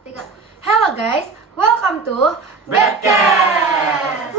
3. Hello guys, welcome to Bedcast.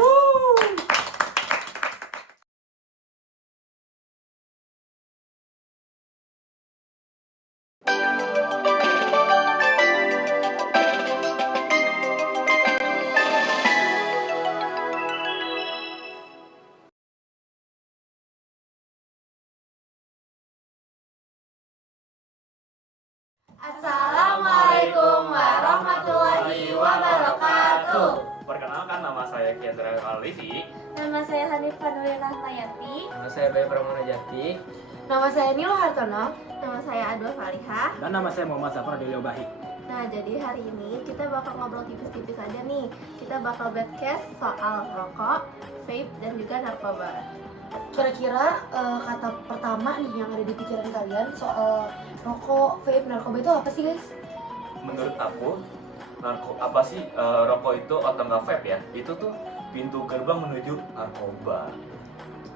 Assalamualaikum warahmatullahi wabarakatuh. Perkenalkan, nama saya Kendra Alifi. Nama saya Hanifah Nuri Rahmayati. Nama saya Bayu Pramana Jati. Nama saya Nilo Hartono. Nama saya Adwa Falihah. Dan nama saya Muhammad Zafar Delio Bahi. Nah, jadi hari ini kita bakal ngobrol tipis-tipis aja nih. Kita bakal broadcast soal rokok, vape, dan juga narkoba. Kira-kira kata pertama nih yang ada di pikiran kalian soal rokok, vape, narkoba itu apa sih guys? Menurut aku, rokok itu atau nggak vape ya, itu tuh pintu gerbang menuju narkoba.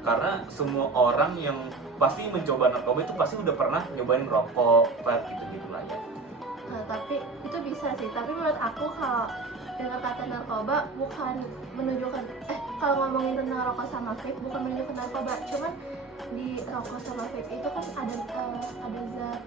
Karena semua orang yang pasti mencoba narkoba itu pasti udah pernah nyobain rokok, vape gitu-gitu lah ya. Nah, tapi itu bisa sih. Tapi menurut aku kalau dengan kata narkoba bukan menunjukkan kalau ngomongin tentang rokok sama vape bukan menunjukkan narkoba. Cuman di rokok sama vape itu kan ada zat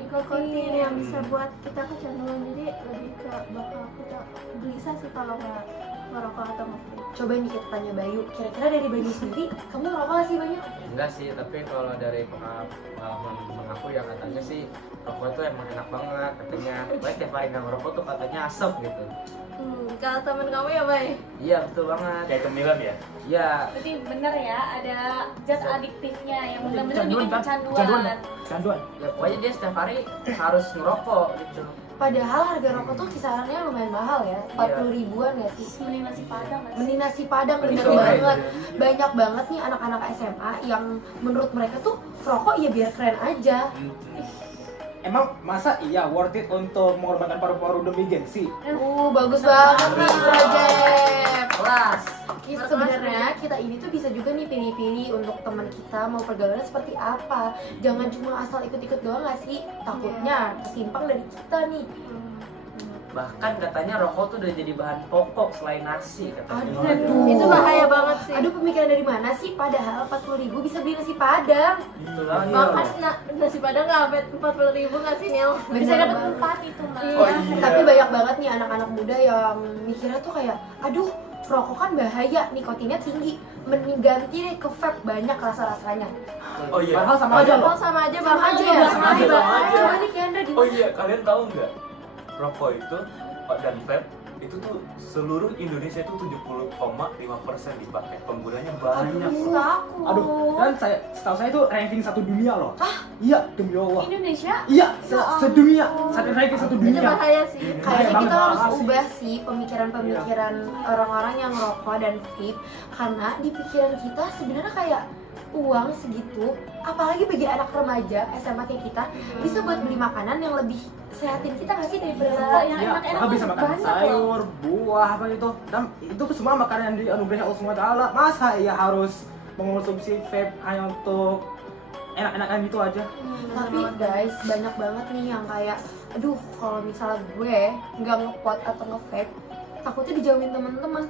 nikotin yang bisa buat kita kecanduan. Jadi lebih ke bakal kita gelisah sih kalau nggak ngerokok atau nge-vape. Coba nih kita tanya Bayu, kira-kira dari Bayu sendiri, kamu ngerokok gak sih banyak? Enggak sih, tapi kalau dari pengalaman temen aku ya katanya sih rokok itu emang enak banget katanya. Baik tiap hari nggak ngerokok tuh katanya asap gitu. Kalau temen kamu ya, Bay? Iya betul banget. Kayak cemilan ya. Iya. Berarti bener ya, ada zat adiktifnya yang benar-benar bikin Kecanduan. kecanduan. Ya pokoknya dia setiap hari harus ngerokok gitu. Padahal harga rokok tuh kisarannya lumayan mahal ya, 40 ribuan ya sih. Mending nasi padang nggak sih? Mending nasi padang, bener Betul, banget. iya. Banyak banget nih anak-anak SMA yang menurut mereka tuh rokok ya biar keren aja. Emang masa iya worth it untuk mengorbankan paru-paru demi gengsi? Bagus banget nih Rajab. Kelas. Sebenarnya kita ini tuh bisa juga nih pilih-pilih untuk teman kita mau pergaulan seperti apa. Jangan cuma asal ikut-ikut doang gak sih? Takutnya kesimpang dari kita nih. Bahkan katanya rokok tuh udah jadi bahan pokok selain nasi katanya. Aduh. Itu bahaya banget sih. Aduh, pemikiran dari mana sih? Padahal 40 ribu bisa beli nasi padang. Betul banget. Makan nasi padang nggak sampai 40.000 nggak sih, Nil? Bisa Bener dapat banget. 4 itu mah. Oh iya. Tapi banyak banget nih anak-anak muda yang mikirnya tuh kayak, aduh, rokok kan bahaya, nikotinnya tinggi. Mending ganti deh ke vape, banyak rasa-rasanya. Oh iya. Padahal sama aja loh. Oh, sama aja Sama bakal aja ya. ya, sama aja, sama aja. Coba nih Kendra Oh gimana? iya, kalian tahu nggak? Rokok itu dan vape itu tuh seluruh Indonesia itu 70,5% dipakai. Penggunanya banyak. Aduh, dan setahu saya itu ranking 1 dunia loh. Iya, demi Allah. Indonesia? Iya, sedunia. Satu ranking 1 Itu dunia. bahaya sih. Kayaknya kita banget. harus ubah sih pemikiran-pemikiran orang-orang yang rokok dan vape. Karena di pikiran kita sebenarnya kayak uang segitu, apalagi bagi anak remaja SMA kayak kita, bisa buat beli makanan yang lebih sehatin kita nggak sih daripada rokok? Yang Iya, enak-enak kita bisa tuh makan banyak loh. sayur, buah, apa itu. Dan itu semua makanan yang dianugerahi Allah SWT. Masa iya harus mengonsumsi vape hanya untuk enak-enakan gitu aja? Tapi guys, banyak banget nih yang kayak, aduh kalau misalnya gue nggak ngepot atau nge-vape, takutnya dijauhin teman-teman.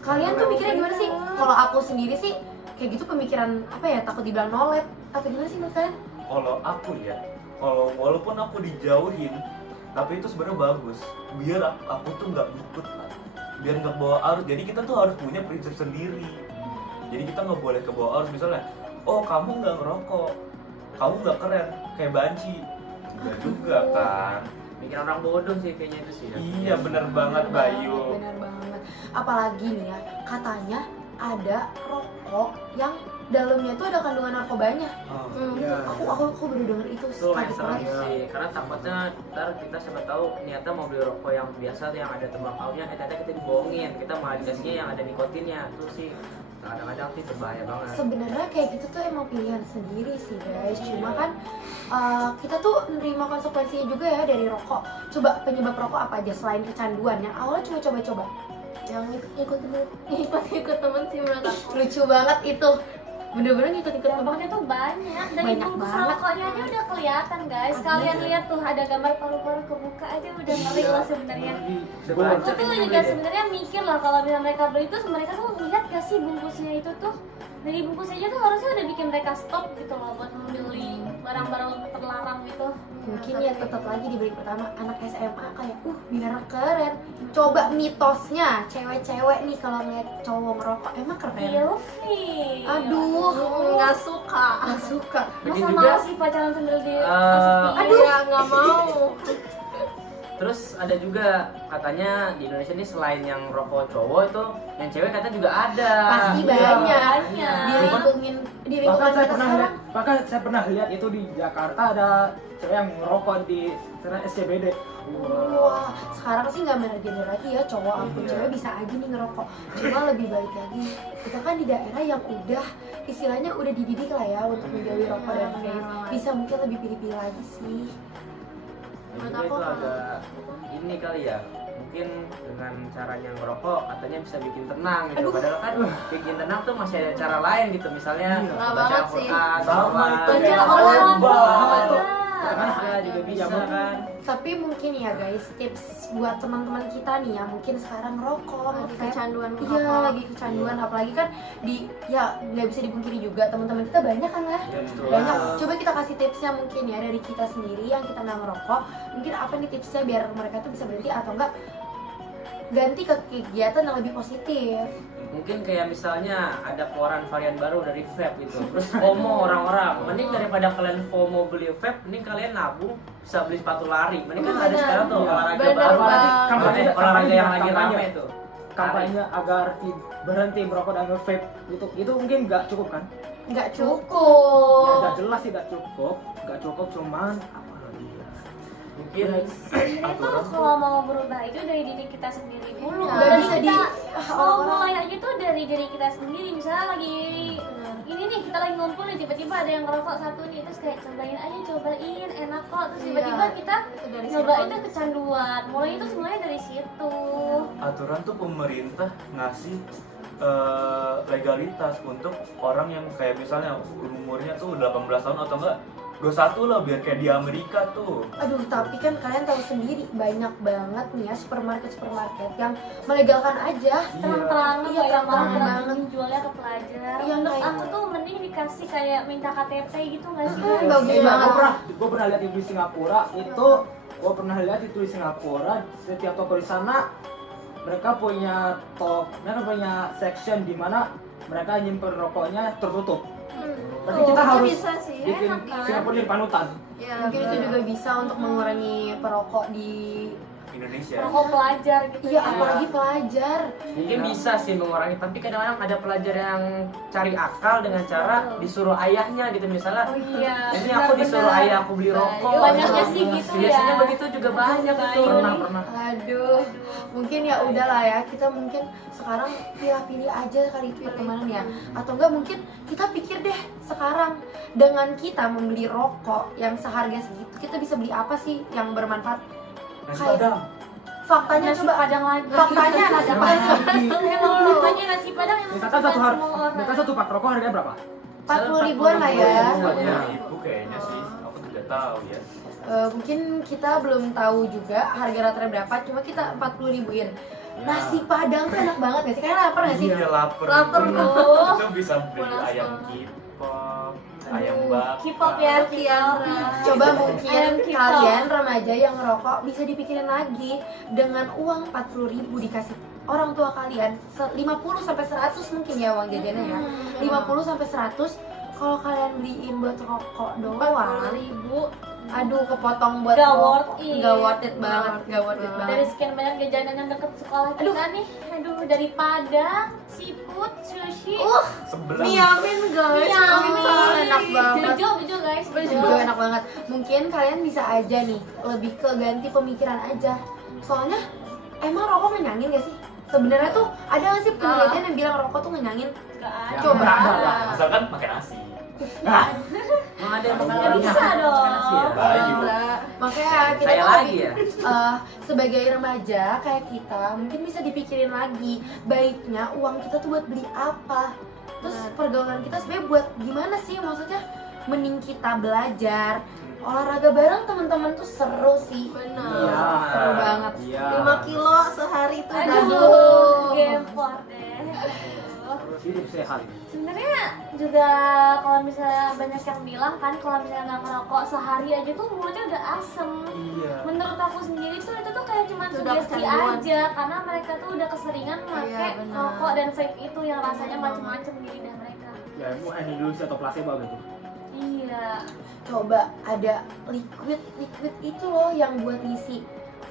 Kalian tuh mikirnya gimana sih? Kalau aku sendiri sih kayak gitu pemikiran apa ya, takut dibilang nolet atau gimana sih menurut kalian? Kalau aku ya, walaupun aku dijauhin, tapi itu sebenarnya bagus. Biar aku tuh nggak ikut lah, biar nggak bawa arus. Jadi kita tuh harus punya prinsip sendiri. Jadi kita nggak boleh ke bawah arus. Misalnya, oh kamu nggak ngerokok, kamu nggak keren, kayak banci. Enggak juga kan? Bikin orang bodoh sih kayaknya itu sih. Iya bener banget Bayu. Bener banget. Apalagi nih ya, katanya ada rokok yang dalamnya tuh ada kandungan narkobanya. Iya. Aku baru denger itu. Itu yang kaget serem banget. sih, karena takutnya ntar kita siapa tahu niatnya mau beli rokok yang biasa yang ada tembakaunya, ternyata kita dibohongin, kita malah dikasihnya yang ada nikotinnya. Itu sih kadang-kadang sih berbahaya banget. Sebenarnya kayak gitu tuh emang pilihan sendiri sih guys. Cuma kan kita tuh nerima konsekuensinya juga ya dari rokok. Coba penyebab rokok apa aja selain kecanduan? Yang awalnya cuma coba-coba. Yang ikut temen sih menurut aku. Lucu banget itu. bener-bener ngikut-ngikut temen. Dampaknya tuh banyak. Dari Banyak bungkus banget. rokoknya aja udah kelihatan guys. Kalian lihat tuh ada gambar paru-paru kebuka aja udah ngeri loh sebenarnya. Aku tuh juga sebenarnya mikir lah kalau misalnya mereka beli itu mereka tuh lihat gak sih bungkusnya itu tuh dari bungkus aja tuh harusnya udah bikin mereka stop gitu loh buat membeli barang-barang terlarang gitu. Mungkin ya tetap lagi di break pertama anak SMA kayak biar keren. Coba mitosnya cewek-cewek nih kalau ngeliat cowok ngerokok emang keren. Ilfil. Aduh, Nggak suka. nggak suka. Bikin Masa juga, mau sih pacaran sambil di Aduh. Iya, nggak mau. terus ada juga katanya di Indonesia ini selain yang rokok cowok itu yang cewek katanya juga ada. Pasti Iya. banyak. Banyak. Di Bahkan lingkungan saya kita pernah sekarang. lihat, bahkan saya pernah lihat itu di Jakarta ada cewek yang ngerokok di SCBD. Wah, sekarang sih nggak bener lagi ya cowok ataupun Iya. cewek bisa aja nih ngerokok. Cuma lebih baik lagi kita kan di daerah yang udah istilahnya udah dididik lah ya untuk menjauhi rokok dan vape. Bisa mungkin lebih pilih-pilih lagi sih. Dan Menurut juga aku itu agak ini kali ya, mungkin dengan caranya ngerokok katanya bisa bikin tenang gitu. Aduh. Padahal kan bikin tenang tuh masih ada cara lain gitu, misalnya Nggak baca banget sih. Al-Quran, Sama sholat. itu Baca kayak Al-Quran. obat. Kita kan ada juga bisa kan. Tapi mungkin ya guys, tips buat teman-teman kita nih yang mungkin sekarang rokok, Lagi nge-vape. kecanduan Iya, merokok. lagi kecanduan, apalagi kan di ya nggak bisa dipungkiri juga teman-teman kita banyak kan lah. Iya, betul. Banyak. Coba kita kasih tipsnya mungkin ya dari kita sendiri yang kita nggak ngerokok. Mungkin apa nih tipsnya biar mereka tuh bisa berhenti atau enggak ganti ke kegiatan yang lebih positif. Mungkin kayak misalnya ada keluaran varian baru dari vape gitu. Terus FOMO orang-orang. Mending daripada kalian FOMO beli vape, mending kalian nabung bisa beli sepatu lari. Mending kan ada Bener. sekarang tuh Iya. olahraga Bener baru. banget. Olahraga yang lagi Kampanye. rame tuh. Kampanye agar berhenti merokok dan nge-vape itu mungkin nggak cukup kan? Nggak Ya, cukup. nggak jelas sih nggak cukup cuman apa lagi ya? Mungkin Sebenarnya tuh kalau mau berubah itu dari diri kita sendiri dulu. Nggak Dan bisa kita mau orang-orang. mulai aja tuh dari diri kita sendiri. Misalnya lagi ini nih kita lagi ngumpul nih tiba-tiba ada yang ngerokok satu nih terus kayak cobain enak kok terus tiba-tiba Iya. kita Itu dari nyoba circle. itu kecanduan. Mulai itu semuanya dari situ. Aturan tuh pemerintah ngasih legalitas untuk orang yang kayak misalnya umurnya tuh 18 tahun atau enggak 21 lah biar kayak di Amerika tuh. Aduh, tapi kan kalian tahu sendiri banyak banget nih ya supermarket yang melegalkan aja. Terang-terangan Iya, kayak terang-terangan malah banget. jualnya ke pelajar. Iya, Menurut kayak- aku tuh mending dikasih kayak minta KTP gitu nggak sih? Hmm, guys? bagus banget. Gue pernah lihat itu di Singapura di Singapura setiap toko di sana mereka punya section di mana mereka nyimpen rokoknya tertutup. Berarti kita Itu harus bisa sih. bikin enak kan? Singapura jadi panutan. Ya, Mungkin itu juga bisa untuk mengurangi perokok di Indonesia. Rokok pelajar gitu. iya, apalagi pelajar. mungkin bisa sih mengurangi, tapi kadang-kadang ada pelajar yang cari akal dengan cara disuruh ayahnya gitu, misalnya Oh iya. ini aku disuruh benar-benar. ayah aku beli rokok. Banyaknya sih gitu ya. Biasanya begitu juga banyak itu. Pernah. Aduh, mungkin ya udahlah ya, kita mungkin sekarang pilih-pilih aja kali itu pertemanan ya. Atau enggak mungkin kita pikir deh sekarang dengan kita membeli rokok yang seharga segitu, kita bisa beli apa sih yang bermanfaat? Nasi Kayak- Padang. Faktanya Nasi coba Padang lagi. faktanya nasi padang Emang faktanya nasi Padang emang Misalkan suka satu hari, semua orang. misalkan satu pak rokok harganya berapa? 40 ribuan lah ya. 40.000 kayaknya sih. Aku tidak tahu ya. Mungkin kita belum tahu juga harga rata berapa, cuma kita 40 ribuin. Nasi padang tuh enak banget gak sih? Kalian lapar gak sih? Iya lapar. Lapar Itu- dong. Itu bisa beli Panas ayam banget. kipop, ayam Aduh, bakar. K-pop ya, K-pop. Coba mungkin Ayam kipop. kalian remaja yang ngerokok bisa dipikirin lagi dengan uang 40 ribu dikasih orang tua kalian 50 sampai 100 mungkin ya uang jajannya ya. 50 sampai 100 kalau kalian beliin buat rokok doang. 40.000 Aduh, kepotong buat Gak rokok. worth it. Gak worth it banget, gak worth it dari banget. sekian banyak jajanan yang deket sekolah kita nih. Aduh, dari Padang, seafood, sushi, Sebelah. Miamin guys. Miamin. Enak banget. bejo guys, bejo. Itu enak banget. Mungkin kalian bisa aja nih lebih ke ganti pemikiran aja. Soalnya emang rokok ngenyangin gak sih? Sebenarnya tuh ada gak sih penelitian yang bilang rokok tuh ngenyangin? Gak ada. Coba. Misalkan pakai nasi. Emang ada yang Nggak mengalami bisa dong. Bayu. Makanya kita Saya tuh lagi lebih- ya. Sebagai remaja kayak kita mungkin bisa dipikirin lagi baiknya uang kita tuh buat beli apa. Terus pergaulan kita sebenarnya buat gimana sih, maksudnya mending kita belajar olahraga bareng teman-teman tuh seru sih. Benar. Seru banget. Iya. 5 kilo sehari itu udah Aduh, gempor deh. Terus hidup sehat. Sebenarnya juga kalau misalnya banyak yang bilang kan kalau misalnya nggak ngerokok sehari aja tuh mulutnya udah asem. Iya. Menurut aku sendiri tuh itu tuh kayak cuma Udah sugesti kecanduan. aja karena mereka tuh udah keseringan pakai benar. rokok dan vape itu yang rasanya macam-macam di lidah mereka. Ya mau ilusi atau placebo gitu. Iya. Coba ada liquid itu loh yang buat ngisi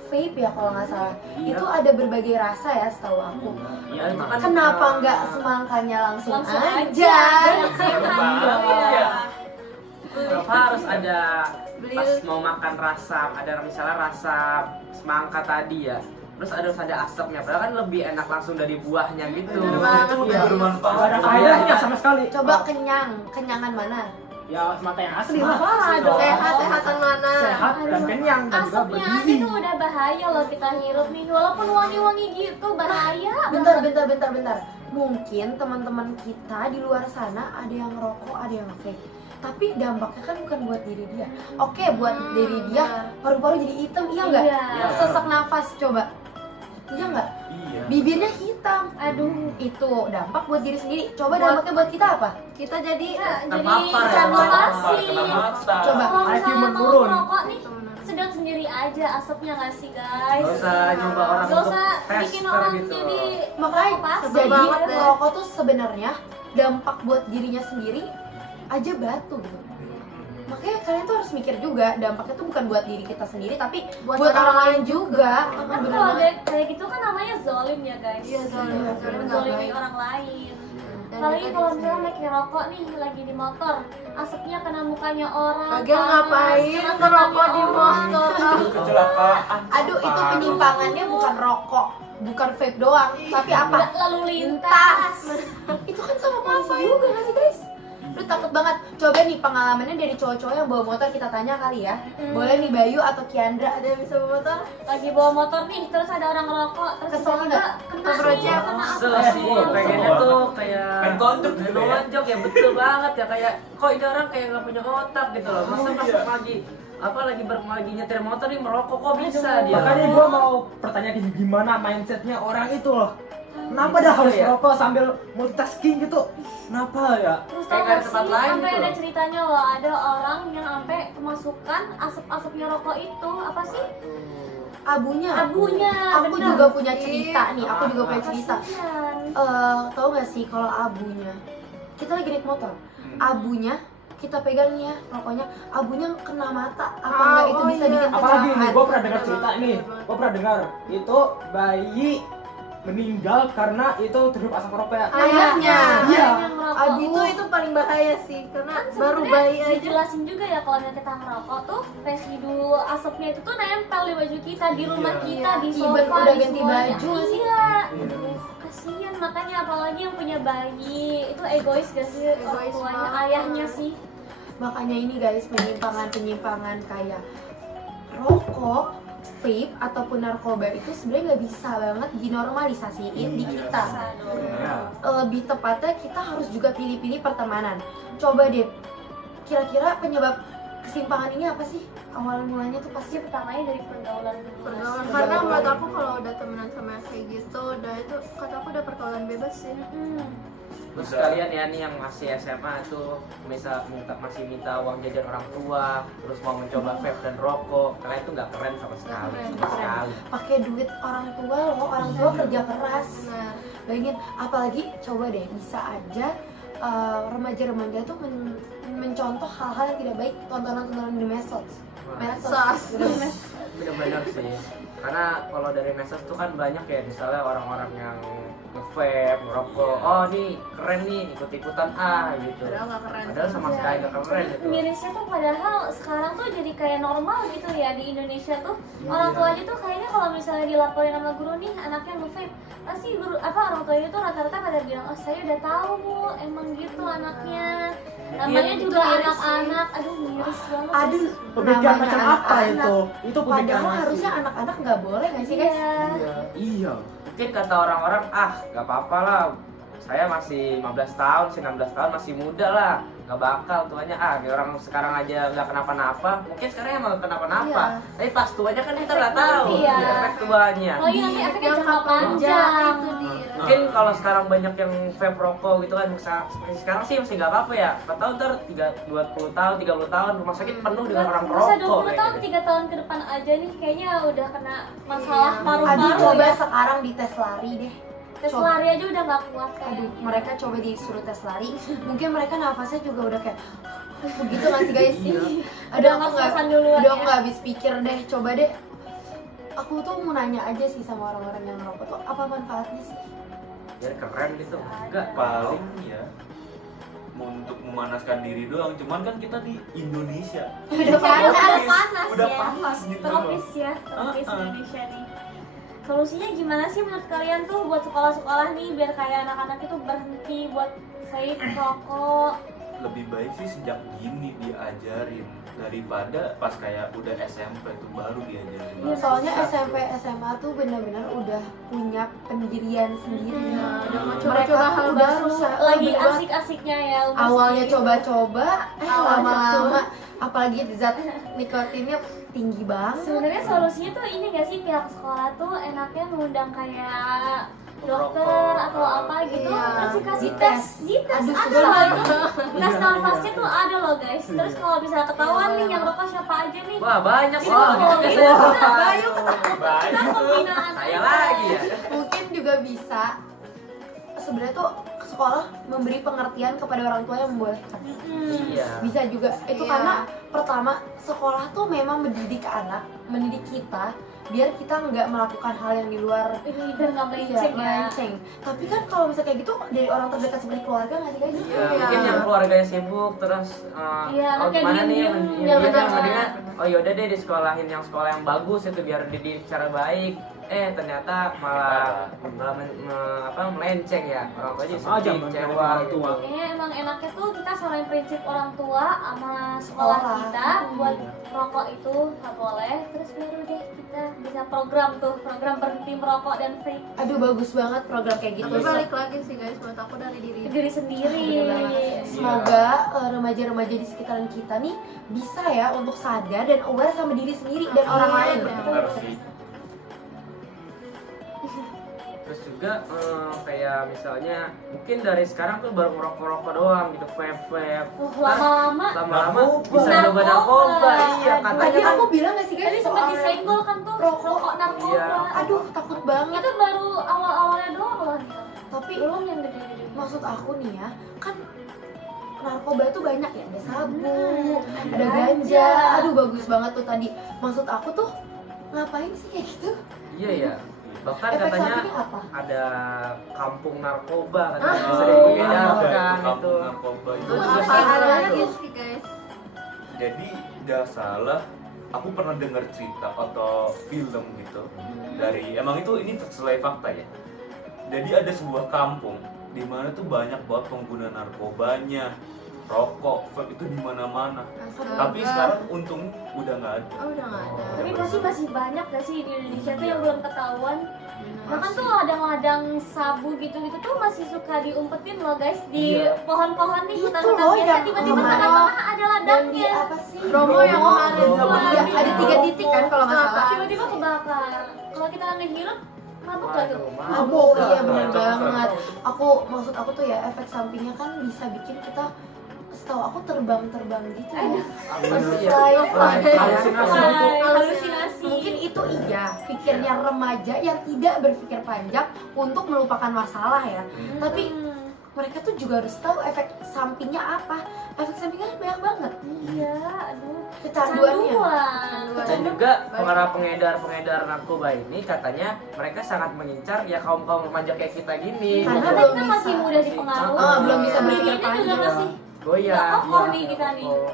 vape ya kalau nggak salah. Iya. Itu ada berbagai rasa ya setahu aku. Iya itu kan Kenapa nggak semangkanya langsung, Langsung aja? Yang sehat gitu ya. Iya. Kenapa harus ada Beli- pas mau makan rasa, ada misalnya rasa semangka tadi ya, terus harus ada asapnya, padahal kan lebih enak langsung dari buahnya gitu. Bener banget. Itu lebih Iya. bermanfaat. Gak ada faedahnya sama sekali. Coba kenyangan mana? Ya semangka yang asli lah. Aduh. Sehatan mana? Sehat dan kenyang dan juga Asapnya aja bergizi. tuh udah bahaya loh kita hirup nih, walaupun wangi-wangi gitu bahaya. Bentar. Mungkin teman-teman kita di luar sana ada yang ngerokok, ada yang vape. Tapi dampaknya kan bukan buat diri dia. Oke, buat diri dia paru-paru jadi hitam, iya nggak? Iya. Sesak nafas coba. Iya nggak? Iya. Bibirnya hitam. Aduh. Itu dampak buat diri sendiri. Coba dampaknya buat kita apa? Kita jadi Jadi Terpapar ya, evaluasi. kena mata. Coba. Kalau IQ misalnya mau menurun. merokok nih, sedot sendiri aja asapnya nggak sih guys? Gak usah nyoba orang Gak untuk usah tes bikin orang gitu. jadi Makanya Pasti. jadi banget deh. ngerokok tuh sebenarnya dampak buat dirinya sendiri aja batu gitu. Makanya kalian tuh harus mikir juga dampaknya tuh bukan buat diri kita sendiri tapi buat orang lain juga. kan Bener kalau banget. kayak gitu kan namanya zolim ya guys. Iya, zolim. Zolim nggak Zolimin baik. orang lain. Dan Apalagi juga kalau diri misalnya sendiri. lagi rokok nih lagi di motor, asapnya kena mukanya orang. Lagian panas, ngapain kena ngerokok di mukanya motor? Kecelakaan. Aduh, itu penyimpangannya bukan rokok, bukan vape doang, tapi orang. apa? Lalu lintas. Itu kan sama polisi juga nggak sih guys? Lu takut banget. Coba nih pengalamannya dari cowok-cowok yang bawa motor kita tanya kali ya. Boleh nih Bayu atau Kiandra. Ada yang bisa bawa motor? Lagi bawa motor nih, terus ada orang ngerokok, terus Kesel tiba-tiba nggak? kena Keprojek. kena Kesel apa? sih, Kesel pengennya banget. tuh kayak Pengen tonjok gitu ya. nonjok ya, betul banget ya, kayak kok ini orang kayak nggak punya otak gitu loh. Masa pas iya. lagi nyetir motor nih merokok kok bisa dia? Makanya gue mau pertanyaan gimana mindsetnya orang itu loh. Kenapa dah harus Iya. rokok sambil multitasking gitu? Kenapa ya? Terus Kayak tau nggak gak ada tempat sih, lain sampai gitu ada loh. ceritanya loh, ada orang yang sampai kemasukan asap-asapnya rokok itu, apa sih? Abunya. Abunya, Aku bener. juga punya cerita nih, aku juga punya cerita. Kasian. Tahu nggak sih kalau abunya? Kita lagi naik motor. Abunya kita pegang nih ya rokoknya, abunya kena mata. Apa enggak itu oh bisa iya. bikin Apalagi nih, kecelakaan? gue pernah dengar cerita nih. Gue pernah dengar itu bayi meninggal karena itu terhirup asap rokok ya. Ayahnya. Iya. Yang ngerokok. Itu paling bahaya sih karena Kan baru sebenarnya bayi aja. dijelasin juga ya kalau misalnya kita ngerokok tuh residu asapnya itu tuh nempel di baju kita, di rumah Iya. kita, di Even sofa, udah di ganti semuanya. baju nggak sih? Iya. Iya. Kasian, makanya apalagi yang punya bayi itu egois gak sih orang Egois tuanya, banget. ayahnya sih. Makanya ini guys, penyimpangan kayak rokok, vape ataupun narkoba itu sebenarnya nggak bisa banget dinormalisasiin di kita. Iya. Lebih tepatnya kita harus juga pilih-pilih pertemanan. Coba deh, kira-kira penyebab kesimpangan ini apa sih? Awal mulanya tuh pasti Pertamanya dari pergaulan dulu. Pergaulan. Karena menurut aku kalau udah temenan sama yang kayak gitu, udah itu kata aku udah pergaulan bebas sih. Terus kalian ya nih yang masih SMA tuh masih minta uang jajan orang tua, terus mau mencoba vape dan rokok, kalian tuh nggak keren sama sekali, Nggak sama keren. sekali. pakai duit orang tua loh, orang tua kerja keras. Benar. Bayangin, apalagi coba deh bisa aja remaja-remaja tuh mencontoh hal-hal yang tidak baik, tontonan-tontonan di medsos. Medsos. Bener-bener sih, karena kalau dari medsos tuh kan banyak ya, misalnya orang-orang yang nge-vape, ngerokok, oh nih keren nih, ikut-ikutan gitu. Padahal nggak keren. Padahal sama sekali nggak keren gitu. Mirisnya tuh padahal sekarang tuh jadi kayak normal gitu ya di Indonesia tuh. Orang tuanya tuh kayaknya kalau misalnya dilaporin sama guru nih anaknya nge-vape, pasti guru apa orang tuanya tuh rata-rata pada bilang, oh saya udah tahu Bu, emang gitu anaknya. Namanya Iya, juga itu miris anak-anak, aduh miris banget. Aduh, Pemikiran namanya macam apa anak-anak. itu? Itu pemikiran Padahal masih. harusnya anak-anak nggak boleh nggak sih guys? Iya. Iya. Mungkin kata orang-orang, ah nggak apa-apa lah, saya masih 15 tahun, 16 tahun masih muda lah, nggak bakal tuanya ini orang sekarang aja nggak kenapa-napa, mungkin sekarang emang kenapa-napa, tapi pas tuanya kan kita nggak tahu Iya. efek tuanya. Oh iya nanti efeknya jangka Jangka panjang. itu dia. Mungkin kalau sekarang banyak yang vape rokok gitu kan, sekarang sih masih nggak apa-apa ya. Nggak tahu ntar 20 tahun, 30 tahun rumah sakit penuh dengan orang Masa perokok 20 kayak tahun, gitu. 3 tahun ke depan aja nih kayaknya udah kena masalah Iya. paru-paru Aduh coba ya. sekarang dites lari deh. Tes coba. lari aja udah gak kuat kan. Aduh, mereka coba disuruh tes lari, mungkin mereka nafasnya juga udah kayak begitu nggak sih guys? Udah ngos-ngosan duluan udah ya. aku nggak habis pikir deh, coba deh. Aku tuh mau nanya aja sih sama orang-orang yang ngerokok tuh apa manfaatnya sih? Biar keren gitu. Enggak, Paling ya untuk memanaskan diri doang, cuman kan kita di Indonesia. Udah Udah panas. panas Udah ya. panas gitu loh. Tropis ya, tropis Uh-uh. Indonesia nih. Solusinya gimana sih menurut kalian tuh buat sekolah-sekolah nih biar kayak anak-anak itu berhenti buat vape, rokok? Lebih baik sih sejak dini diajarin daripada pas kayak udah SMP tuh baru diajarin. Iya, soalnya SMP SMA tuh benar-benar udah punya pendirian sendiri. Udah mau Mereka coba-coba hal tuh udah baru. susah. Lagi bener banget. asik-asiknya ya umur Awalnya segini. coba-coba, Awalnya lama-lama apalagi zat nikotinnya tinggi banget. Sebenarnya solusinya tuh ini gak sih pihak sekolah tuh enaknya mengundang kayak dokter atau apa gitu, Iya. terus dikasih Dites. dites Aduh, ada susah. loh itu tes nafasnya tuh ada loh guys. Terus kalau bisa ketahuan nih yang rokok siapa aja nih, Wah, banyak itu loh. kalau Gitu. bisa bayu kita Banyak. pembinaan Saya aja. lagi ya. Mungkin juga bisa sebenarnya tuh sekolah memberi pengertian kepada orang tua yang membolehkan. Iya. Bisa juga itu Iya. karena pertama sekolah tuh memang mendidik anak, mendidik kita biar kita nggak melakukan hal yang di luar Ini biar nggak melenceng ya. melenceng. Tapi kan kalau misalnya kayak gitu dari orang terdekat seperti keluarga nggak sih guys? Ya, Iya. mungkin yang keluarganya sibuk terus Iya, oh anaknya gimana nih diem-diem, yang jangan dia jangan. mendingan oh yaudah deh di sekolahin yang sekolah yang bagus itu biar dididik secara baik, ternyata malah melenceng ya, orang tua jadi Sama aja sedih, menurut kecewa orang gitu. tua. Kayaknya emang enaknya tuh kita selain prinsip orang tua sama sekolah Sekolah. kita buat rokok itu nggak boleh. Terus baru deh kita bisa program berhenti merokok dan vape Aduh bagus banget program kayak gitu. Tapi balik lagi sih guys, buat aku dari diri ke diri sendiri. Bener banget. Semoga remaja-remaja di sekitaran kita nih bisa ya untuk sadar dan aware sama diri sendiri dan orang lain. Benar sih. Terus juga kayak misalnya mungkin dari sekarang tuh baru ngerokok-rokok doang gitu, vape. Lama-lama Lama-lama Narkoba. bisa nyoba narkoba. Iya, Tadi katanya kan aku bilang gak sih tadi guys sempat soal disenggol kan tuh rokok. rokok narkoba. Iya. aduh takut banget. Itu baru awal-awalnya doang loh. Tapi Belum yang gede-gede. maksud aku nih ya, kan narkoba tuh banyak ya, ada sabu, ada ganja. ganja. Aduh bagus banget tuh tadi. Maksud aku tuh ngapain sih kayak gitu? Iya ya. Bahkan Efek katanya sampingnya apa? ada kampung narkoba katanya Ah, bisa iya. dibedakan kampung itu. narkoba itu Itu nggak juga apa-apa sih. lagi sih guys. Jadi gak salah, aku pernah dengar cerita atau film gitu dari emang ini sesuai fakta ya. Jadi ada sebuah kampung di mana tuh banyak banget pengguna narkobanya, rokok, vape itu di mana-mana. Tapi sekarang untung udah nggak ada. Oh, udah nggak ada. Tapi pasti masih banyak gak sih di Indonesia tuh Iya. yang belum ketahuan. Bahkan tuh ladang-ladang sabu gitu-gitu tuh masih suka diumpetin loh guys di Iya. pohon-pohon nih, Itu hutan-hutan loh biasa yang tiba-tiba kemarin. tengah-tengah ada Dan di ladangnya. apa sih? Promo yang kemarin. Iya, ada 3 titik kan kalau nggak salah. Tiba-tiba kebakar. Kalau kita ngehirup, mabuk gak tuh? Mabuk, iya bener Mabuk. banget. Maksud aku tuh ya efek sampingnya kan bisa bikin kita, setahu aku terbang-terbang gitu ya. Apa sih ya? Fly. Halusinasi itu. Halusinasi. Mungkin itu iya pikirnya remaja yang tidak berpikir panjang untuk melupakan masalah ya. Tapi mereka tuh juga harus tahu efek sampingnya apa. Efek sampingnya kan banyak banget. Iya, aduh. Kecanduannya. Kecanduan. Dan juga para pengedar narkoba ini katanya mereka sangat mengincar ya kaum remaja kayak kita gini. Karena Karena belum kita bisa. masih mudah dipengaruhi. Belum bisa berpikir Dirinya juga panjang. masih Goyah. Nggak kokoh Iya, nih kita nih. kokoh.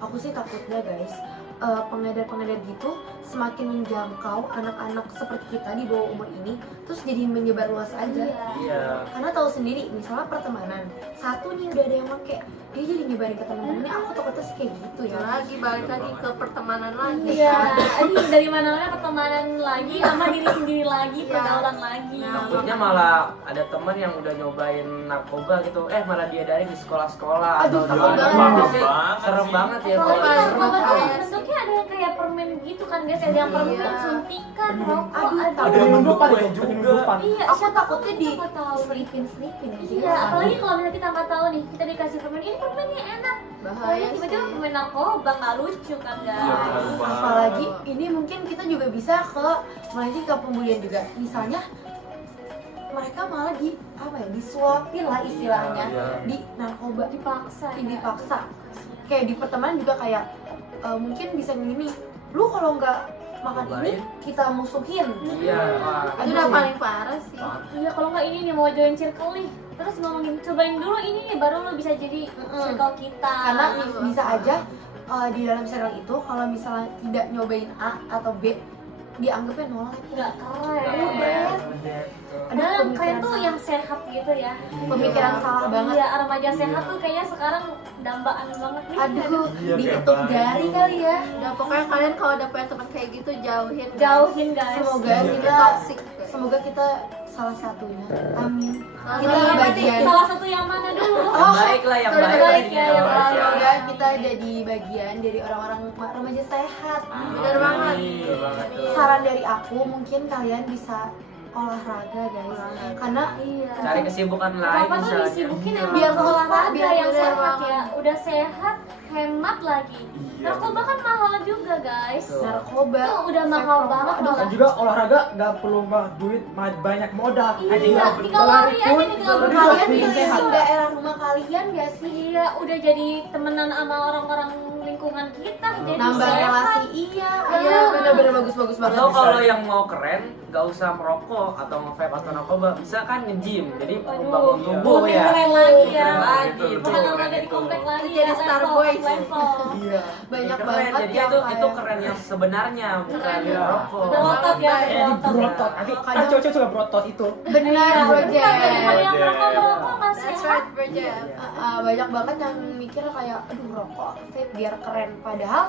Aku sih takutnya guys, pengedar-pengedar gitu semakin menjangkau anak-anak seperti kita di bawah umur ini, terus jadi menyebar luas aja. Iya. Karena tahu sendiri, misalnya pertemanan, satu nih udah ada yang make, dia jadi nyebarin ke temen-temennya. Aku takutnya sih kayak gitu ya. lagi balik lagi ke pertemanan lagi. Iya, aduh dari mana-mana pertemanan lagi sama diri sendiri lagi, Iya. pergaulan lagi. Takutnya malah ada teman yang udah nyobain narkoba gitu, malah diadain di sekolah-sekolah Aduh, atau di takut mana banget. sih. Serem banget ya Kalau kalau narkoba tuh Kayak bentuknya ada yang kayak permen gitu kan guys, ada yang permen Iya. suntikan, rokok, Aduh, aduh. Ada yang penyelundupan juga. itu, penyelundupan. Iya, Aku siapa takutnya di siapa tahu nih. selipin ya sih. Iya, apalagi kalau misalnya kita nggak tahu nih, kita dikasih permen ini permennya enak, Bahaya tiba-tiba sih. permen narkoba, nggak lucu kan Iya, guys? benar banget. Apalagi ini mungkin kita juga bisa melanjut ke pembulian juga. Misalnya mereka malah disuapin lah istilahnya Iya. di narkoba, Dipaksa. ya. dipaksa. Kayak di pertemanan juga kayak mungkin bisa gini, lu kalau nggak makan ini Cobain. kita musuhin. Iya, wah. Itu udah paling parah sih. Iya, kalau nggak ini nih mau join circle nih, terus ngomongin cobain dulu ini nih, baru lu bisa jadi circle kita. Karena bisa aja di dalam circle itu kalau misalnya tidak nyobain A atau B dianggapnya nolak. nggak keren. Udah. Ada Dan kalian pemikiran tuh salah. yang sehat gitu ya. Pemikiran salah banget. Iya, remaja sehat tuh kayaknya sekarang dambaan banget nih. Aduh, Iya, dihitung kayak jari Bayu. kali ya. Udah pokoknya kalian kalau ada punya teman kayak gitu jauhin. guys. Jauhin guys. Semoga Iya, kita toxic. semoga kita salah satunya. Amin. Salah Kita satu bagian. Salah satu yang mana dulu? Yang baik lah, yang Yang baik. baik pastinya, ya, yang yang baik ya. Semoga kita jadi bagian dari orang-orang remaja sehat. Bener banget. Bener banget tuh. Saran dari aku mungkin kalian bisa olahraga guys. Karena Iya. Cari kesibukan lain Apa tuh misalnya. disibukin yang Biar ke olahraga biar yang bener sehat banget. ya. Udah sehat, hemat lagi. Iya. Narkoba kan mahal juga guys. Betul. narkoba Itu udah mahal vape banget rokok, malah. Dan juga olahraga nggak perlu duit banyak modal. Iya, tinggal lari aja nih, tinggal aduh, berlari. kalian bikin sehat. keliling daerah rumah kalian gak sih? Iya, udah jadi temenan sama orang-orang lingkungan kita, jadi Nambah sehat. relasi, iya Iya. bener-bener bagus banget. Atau kalau yang mau keren, nggak usah merokok atau nge-vape atau narkoba, bisa kan nge-gym. Jadi Waduh, membangun tubuh lebih ya. keren lagi ya. Keren lagi Betul, itu. Bukan keren olahraga di itu. komplek lagi Itu ya, jadi Star level, Boys. level. Iya. banyak Keren, banget jadi yang itu kayak- keren yang sebenarnya, bukan Iya. rokok. Berotot ya, berotot. Berotot. Nanti kan Kadang- cowok-cowok suka berotot itu. benar Iya, project. bukan daripada yang Project. merokok nggak That's sehat. right, Bridget. Banyak banget yang mikir kayak aduh rokok vape biar keren, padahal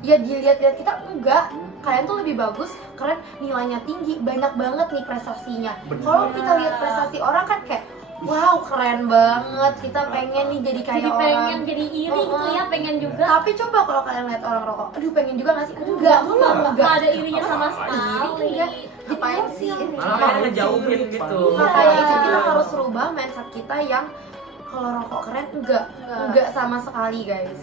ya dilihat-lihat kita enggak. Kalian tuh lebih bagus, keren, nilainya tinggi, banyak banget nih prestasinya. Bener. Kalau kita lihat prestasi orang kan kayak wow keren banget, kita pengen nih jadi kayak Jadi pengen orang. jadi iri gitu ya, pengen juga. Tapi coba kalau kalian lihat orang rokok, aduh pengen juga nggak sih? Aduh, Enggak, nggak ada irinya sama Apa? sekali. Enggak. Ngapain sih? Malah pengen ngejauhin gitu. Makanya itu kita Iya. harus rubah mindset kita yang kalau rokok keren enggak sama sekali guys.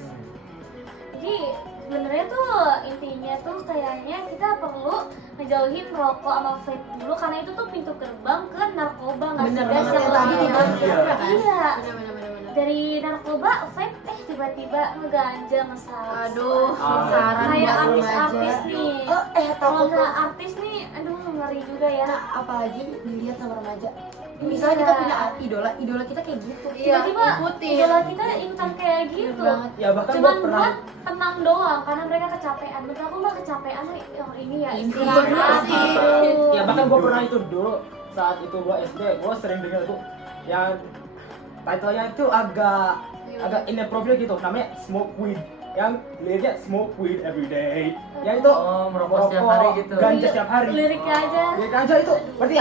Jadi sebenarnya tuh intinya tuh kayaknya kita perlu ngejauhin rokok sama vape dulu, karena itu tuh pintu gerbang ke narkoba nggak sih Bener guys? banget Yang yang tadi lain. dibilang Iya. Kira kan? Iya, Bener-bener. dari narkoba vape tiba-tiba ngeganja ngesalah. Aduh. Saran Kayak buat artis-artis remaja. nih. Kalau Kalau takut misalnya artis nih, aduh ngeri juga ya. nah, apalagi dilihat sama remaja. Misalnya kita punya idola kita kayak gitu. Iya, Tiba-tiba ikutin. idola kita ikutan kayak gitu. Bener banget. Ya bahkan Cuman gua pernah buat tenang doang, karena mereka kecapean. Menurut aku mah kecapean yang ini ya Ini istirahat sih. gitu. ya bahkan gue pernah itu dulu saat itu gue SD gue sering dengar tuh yang titlenya itu agak inappropriate gitu, namanya smoke weed, yang liriknya smoke weed every day, yang itu Oh, merokok setiap hari gitu. ganja setiap hari. Liriknya aja. Lirik aja itu berarti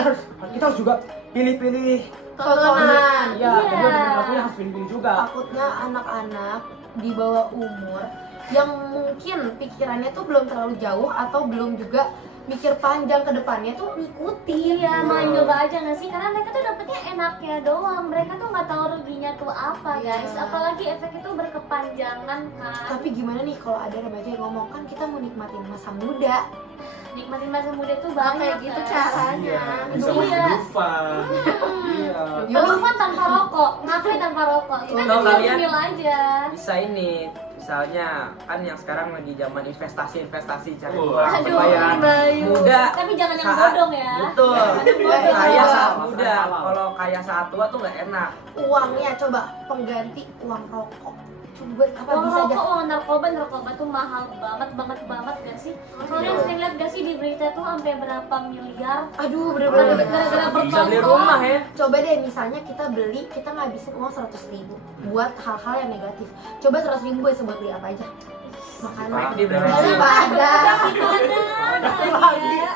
kita harus juga pilih-pilih. Tontonan. Ya, Iya. juga dengan lagunya harus pilih-pilih juga. Takutnya anak-anak di bawah umur yang mungkin pikirannya tuh belum terlalu jauh atau belum juga mikir panjang ke depannya tuh ngikutin. Iya, main coba aja nggak sih? Karena mereka tuh dapetnya enaknya doang. Mereka tuh nggak tahu ruginya tuh apa, guys. Iya. Apalagi efek itu berkepanjangan kan. Tapi gimana nih kalau ada remaja yang ngomong kan kita mau nikmatin masa muda. Nikmatin masa muda tuh Nah, banyak kayak gitu guys. caranya. Iya, bisa Iya. hidup fun. Iya. Kehidupan tanpa rokok, ngapain tanpa rokok? Kita Kalau tinggal kalian- nyemil aja. Bisa ini, misalnya kan yang sekarang lagi zaman investasi cari Oh, uang Aduh, supaya Bayu. muda. Tapi jangan yang saat- bodong ya. Betul. Jangan yang bodong. Kaya saat Masalah muda. halal. Kalau kaya saat tua tuh nggak enak. Uangnya coba pengganti uang rokok. Cuma buat apa Uang bisa aja. rokok, uang narkoba tuh mahal banget gak sih? Kalian sering lihat gak sih di berita tuh sampai berapa miliar? Aduh, bener-bener Gara-gara Bisa beli bertongkol. rumah ya. Coba deh misalnya kita beli, kita ngabisin uang 100.000 buat hal-hal yang negatif. Coba 100.000 bisa buat beli apa aja? Makanan. Nah, di berapa? Ada.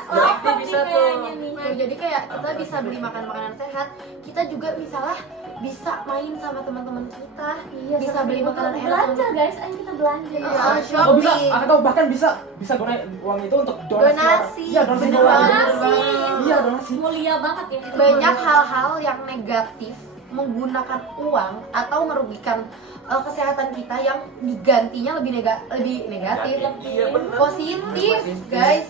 Berarti bisa tuh. Nah, jadi kayak kita bisa beli makanan sehat. Kita juga misalnya bisa main sama teman-teman kita, bisa beli makanan enak. Belanja guys, ayo kita belanja. Iya, Oh bisa, shopping. atau bahkan bisa gunain uang itu untuk Donasi. Iya, donasi. Bener banget. Iya, donasi. Mulia banget ya. Banyak hal-hal yang negatif menggunakan uang atau merugikan kesehatan kita yang digantinya lebih negatif, Iya bener. positif, guys.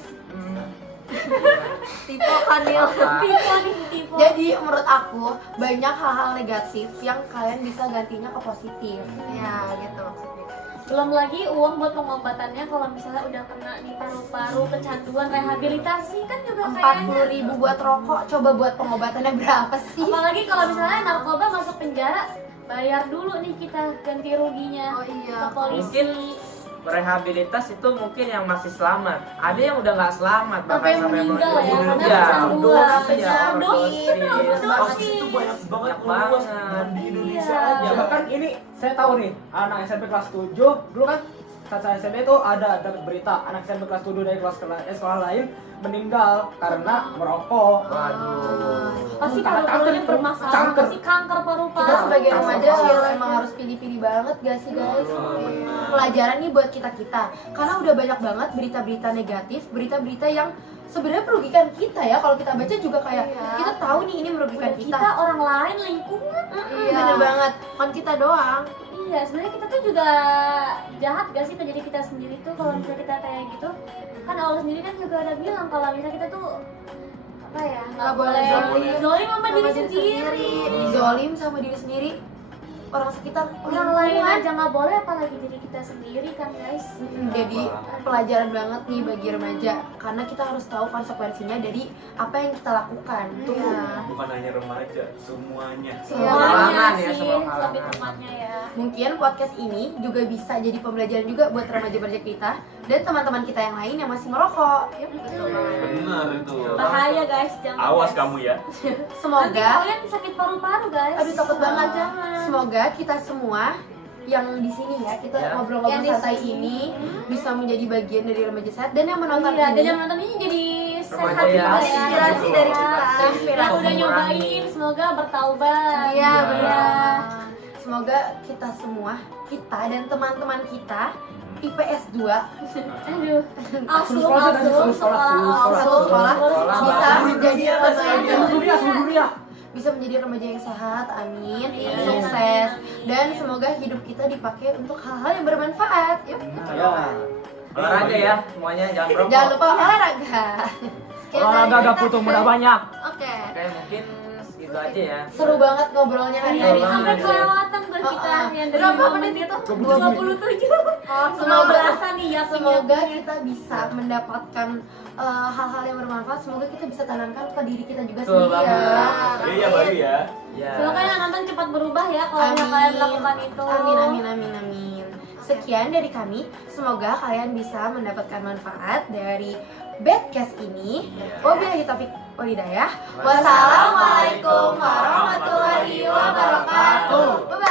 Tipe kanil. Tipe. Jadi menurut aku banyak hal-hal negatif yang kalian bisa gantinya ke positif. Ya gitu maksudnya. Belum lagi uang buat pengobatannya kalau misalnya udah kena nih paru-paru, kecanduan, rehabilitasi kan juga kayaknya. 40.000 buat rokok, coba buat pengobatannya berapa sih? Apalagi kalau misalnya narkoba masuk penjara, bayar dulu nih kita ganti ruginya Oh iya. ke polisi. Mungkin rehabilitas itu mungkin yang masih selamat. Ada yang udah nggak selamat Sampai meninggal ya, karena Iya, kecanduan. overdosis. Kasus itu banyak banget luas banget. di Indonesia Iya. aja. Ya bahkan ini saya tahu nih, anak SMP kelas 7 dulu kan saat saya SMP itu ada dapat berita anak SMP kelas 7 dari sekolah lain meninggal karena merokok. Waduh. Pasti Kanker paru-parunya itu, bermasalah, kanker. pasti kanker Kita paru-paru. sebagai Kasar remaja banget. emang harus pilih-pilih banget gak sih guys? Bener. Pelajaran nih buat kita-kita. Karena udah banyak banget berita-berita negatif, berita-berita yang sebenarnya merugikan kita ya. Kalau kita baca juga kayak Iya. kita tahu nih ini merugikan Udah kita. kita orang lain, lingkungan. Iya. Bener banget. Kan kita doang. Iya, sebenarnya kita tuh juga jahat gak sih ke diri kita sendiri tuh kalau misalnya kita kayak gitu. Kan Allah sendiri kan juga ada bilang kalau misalnya kita tuh apa ya, nggak boleh zolim sama diri sendiri. Zolim sama diri sendiri, orang sekitar, Orang lain lingkungan. aja nggak boleh, apalagi diri kita sendiri kan guys. Jadi pelajaran banget nih bagi remaja, karena kita harus tahu konsekuensinya dari apa yang kita lakukan. Tuh. Iya. Bukan hanya remaja, semuanya. Semuanya kalangan ya, sih, semua kalangan. lebih tepatnya ya. Mungkin podcast ini juga bisa jadi pembelajaran juga buat remaja-remaja kita dan teman-teman kita yang lain yang masih merokok. Bener itu. Bahaya guys, jangan. Awas guys. kamu ya. Nanti Semoga, kalian sakit paru-paru guys. aduh takut banget. Jangan. Semoga kita semua yang di sini ya, kita Ya. ngobrol-ngobrol Yang di santai sini. ini bisa menjadi bagian dari remaja sehat dan yang menonton Iya, dan ini yang menonton ini jadi sehat Remaja juga yang ya. inspirasi dari kita. Yang udah nyobain, semoga bertaubat. Iya, Iya. benar. Semoga kita semua, kita dan teman-teman kita IPS 2 Aduh, Alsum, Sekolah, Alsum, sekolah, sekolah, bisa sekolah. menjadi remaja, Seluruh dunia. bisa menjadi remaja yang sehat, amin, Iya. sukses, dan semoga hidup kita dipakai untuk hal-hal yang bermanfaat. Yuk. Ya. Olahraga ya, semuanya jangan merokok. Jangan lupa olahraga. Olahraga dapur tuh mudah banyak. Oke. Oke, mungkin itu aja ya. Seru banget ngobrolnya hari Iya, ini. sampai kelewatan guys kita yang dari Berapa 5 menit itu? 27. Oh, Semoga semoga berasa nih ya semoga kita bisa mendapatkan hal-hal yang bermanfaat. Semoga kita bisa tanamkan ke diri kita juga Betul sendiri ya. banget. Iya baru ya. Ya. Semoga yang nonton cepat berubah ya kalau Amin. kalian melakukan itu. Amin, amin, amin, amin. Sekian dari kami. Semoga kalian bisa mendapatkan manfaat dari Bedcast ini. Wabillahi taufiq wal hidayah. Wassalamualaikum warahmatullahi wabarakatuh. Bye.